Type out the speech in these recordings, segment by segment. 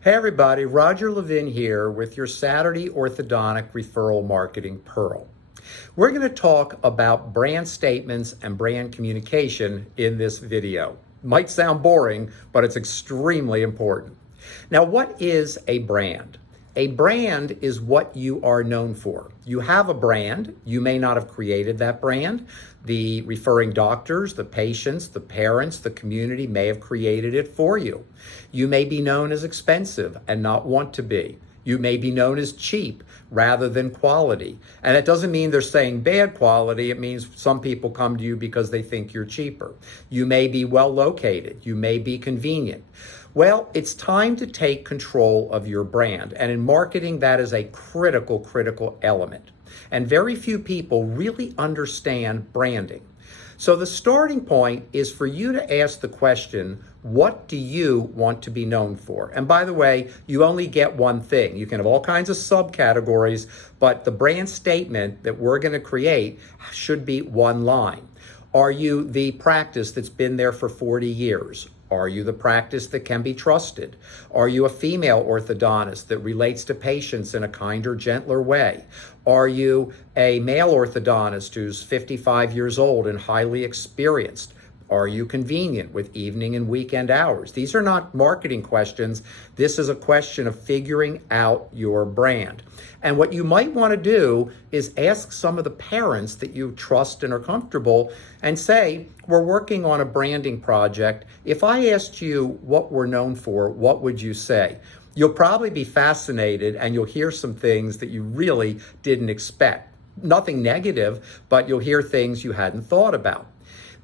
Hey everybody, Roger Levin here with your Saturday Orthodontic Referral Marketing Pearl. We're going to talk about brand statements and brand communication in this video. Might sound boring, but it's extremely important. Now, what is a brand? A brand is what you are known for. You have a brand. You may not have created that brand. The referring doctors, the patients, the parents, the community may have created it for you. You may be known as expensive and not want to be. You may be known as cheap rather than quality. And it doesn't mean they're saying bad quality. It means some people come to you because they think you're cheaper. You may be well located. You may be convenient. Well, it's time to take control of your brand. And in marketing, that is a critical element. And very few people really understand branding. So the starting point is for you to ask the question, what do you want to be known for? And by the way, you only get one thing. You can have all kinds of subcategories, but the brand statement that we're going to create should be one line. Are you the practice that's been there for 40 years? Are you the practice that can be trusted? Are you a female orthodontist that relates to patients in a kinder, gentler way? Are you a male orthodontist who's 55 years old and highly experienced? Are you convenient with evening and weekend hours? These are not marketing questions. This is a question of figuring out your brand. And what you might want to do is ask some of the parents that you trust and are comfortable and say, we're working on a branding project. If I asked you what we're known for, what would you say? You'll probably be fascinated and you'll hear some things that you really didn't expect. Nothing negative, but you'll hear things you hadn't thought about.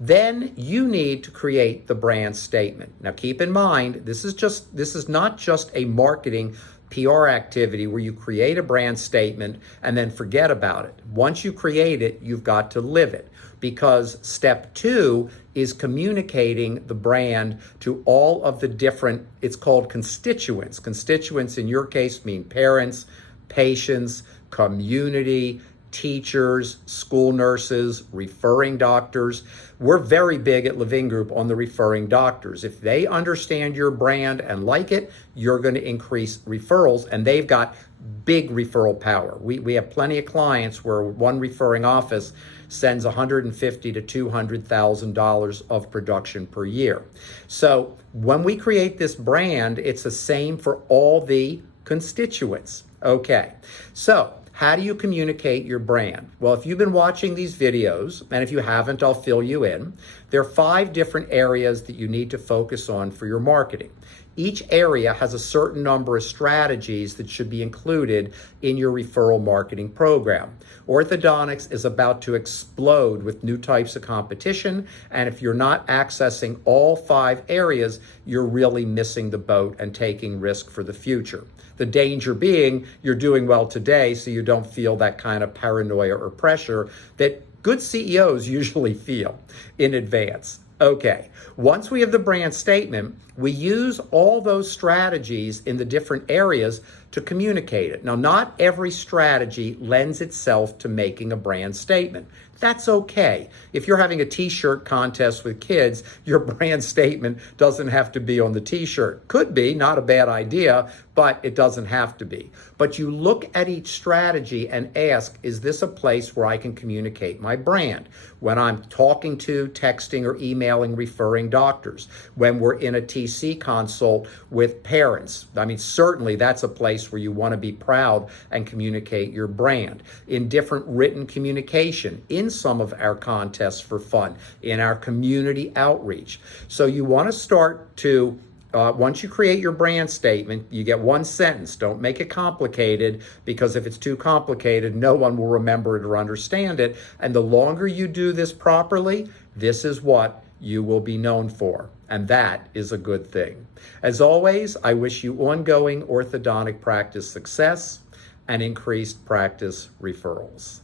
Then you need to create the brand statement. Now keep in mind, this is not just a marketing PR activity where you create a brand statement and then forget about it. Once you create it, you've got to live it, because step 2 is communicating the brand to all of the different, it's called constituents. Constituents in your case mean parents, patients, community, teachers, school nurses, referring doctors. We're very big at Levin Group on the referring doctors. If they understand your brand and like it, you're going to increase referrals, and they've got big referral power. We have plenty of clients where one referring office sends $150,000 to $200,000 of production per year. So when we create this brand, it's the same for all the constituents. Okay, so how do you communicate your brand? Well, if you've been watching these videos, and if you haven't, I'll fill you in. There are 5 different areas that you need to focus on for your marketing. Each area has a certain number of strategies that should be included in your referral marketing program. Orthodontics is about to explode with new types of competition, and if you're not accessing all 5 areas, you're really missing the boat and taking risk for the future. The danger being you're doing well today, so you don't feel that kind of paranoia or pressure that good CEOs usually feel in advance. Okay, once we have the brand statement, we use all those strategies in the different areas to communicate it. Now, not every strategy lends itself to making a brand statement. That's okay. If you're having a t-shirt contest with kids, your brand statement doesn't have to be on the t-shirt. Could be, not a bad idea, but it doesn't have to be. But you look at each strategy and ask, is this a place where I can communicate my brand? When I'm talking to, texting, or emailing referring doctors, when we're in a TC consult with parents. I mean, certainly that's a place where you want to be proud and communicate your brand. In different written communication, in some of our contests for fun, in our community outreach. So you want to start to once you create your brand statement, you get one sentence. Don't make it complicated, because if it's too complicated, no one will remember it or understand it. And the longer you do this properly, this is what you will be known for. And that is a good thing. As always, I wish you ongoing orthodontic practice success and increased practice referrals.